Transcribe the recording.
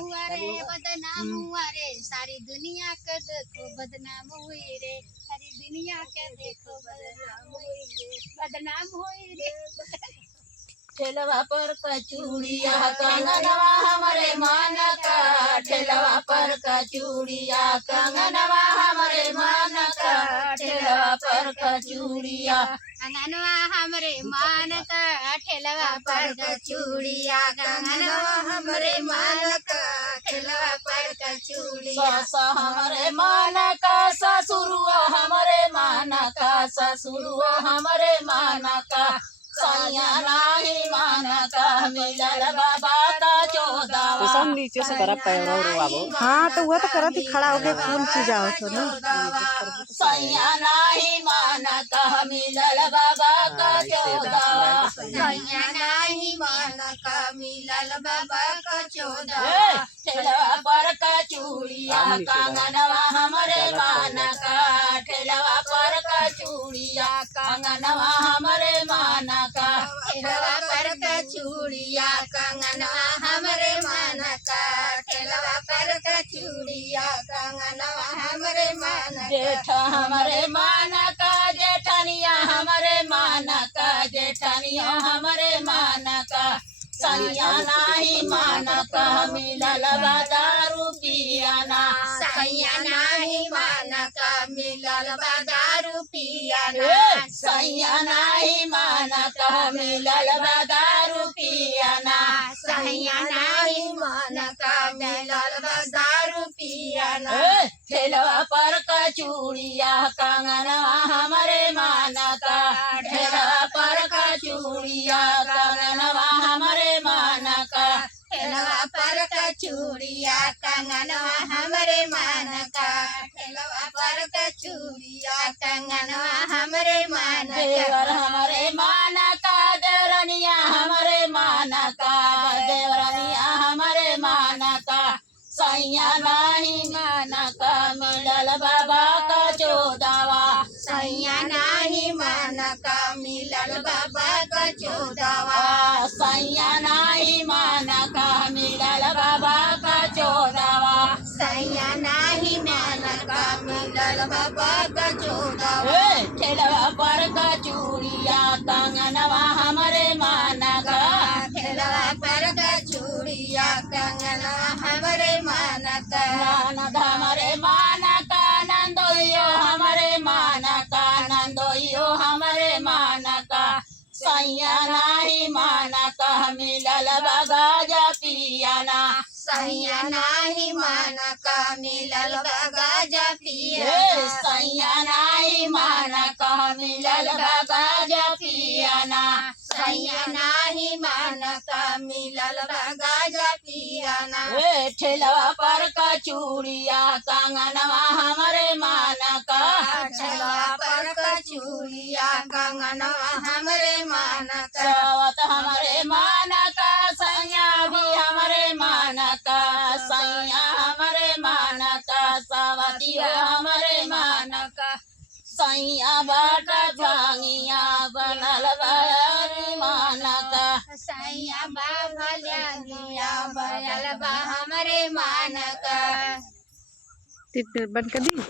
हुआ रे बदनाम हुआ रे सारी दुनिया के देखो बदनाम हुई रे सारी दुनिया के देखो बदनाम हुई रे ठेलवा पर कचूड़िया कंगनवा हमारे मान का ठेलवा पर कचूड़िया कंगनवा हमारे मान का ठेलवा पर कचूड़िया कंगनवा हमरे मान का ठेलवा पर कचूड़िया कंगनवा हमरे मान का ठेलवा पर कचूड़िया सासा हमारे मान का ससुरुआ हमारे मान का ससुरुआ हमारे मान का सैया नाही मान का मिलल बाबा का चौदहवा तो सब नीचे से करब पैर और आबो। हाँ तो वो तो करत ही खड़ा होके फूल की जाओ तो ना सैया नाही मान का मिलल बाबा का चौदहवा सैया नाही मान का मिलल बाबा का चौदहवा ठेलवा पर कचूड़िया कंगनवा हमारे मान का ठेलवा पर कचूड़िया कंगनवा हमारे मान का ठेलवा पर कचूड़िया कंगनवा हमरे मान का ठेलवा पर कचूड़िया कंगनवा हमरे मान जेठ हमारे मान का जेठनिया हमारे मान का जेठनिया हमारे मान का सैया नाही मान का मिलल दारू पियाना सैया नाही मान का मिलल दारू पियाना सैया नाही मान का मिलल दारू पियाना सैया नाही मान का मिलल दारू पियाना ठेलवा पर कचूड़िया कंगनवा हमारे मान का ठेलवा पर कचूड़िया कंगनवा हमारे मान का ठेलवा पर कचूड़िया कंगनवा हमरे मान का ठेलवा पर कचूड़िया कंगनवा हमरे मान देवर हमारे मान का देवरनिया हमारे मान का देवरनिया हमारे मान का सैया नाही मान का मिलल बाबा का चौदहवा सैया नाही मान का मिलल बाबा का चौदहवा सैया नाही मान का मिलल बाबा का चौदहवा सैया नाही मान का मिलल बाबा का चौदहवा ठेलवा पर कचूड़िया कंगनवा हमारे मान का ठेलवा पर कचूड़िया कंगनवा हमरे मान का ननद हमारे मान का नंदोइयो हमारे मान का नंदोइयो हमारे मान का सैया नाही मान का मिलल गाजा पियाना सैया नाही मान का मिलल गाजा पिया सैया नाही मान का मिलल गाजा पियाना सैया नाही मान का मिलल गाजा पियाना ठेलवा पर कचूड़िया कंगनवा हमारे मान का ठेलवा पर कचूड़िया कंगनवा हमरे मान का सावत हमारे मान का सैया भी हमारे मान का सैया हमारे मान का सावतिया हमारे मान का सैया बाटा भांगिया बनल मान का सैया बाभलिया बयल बा हमरे मान का बंद कर दी।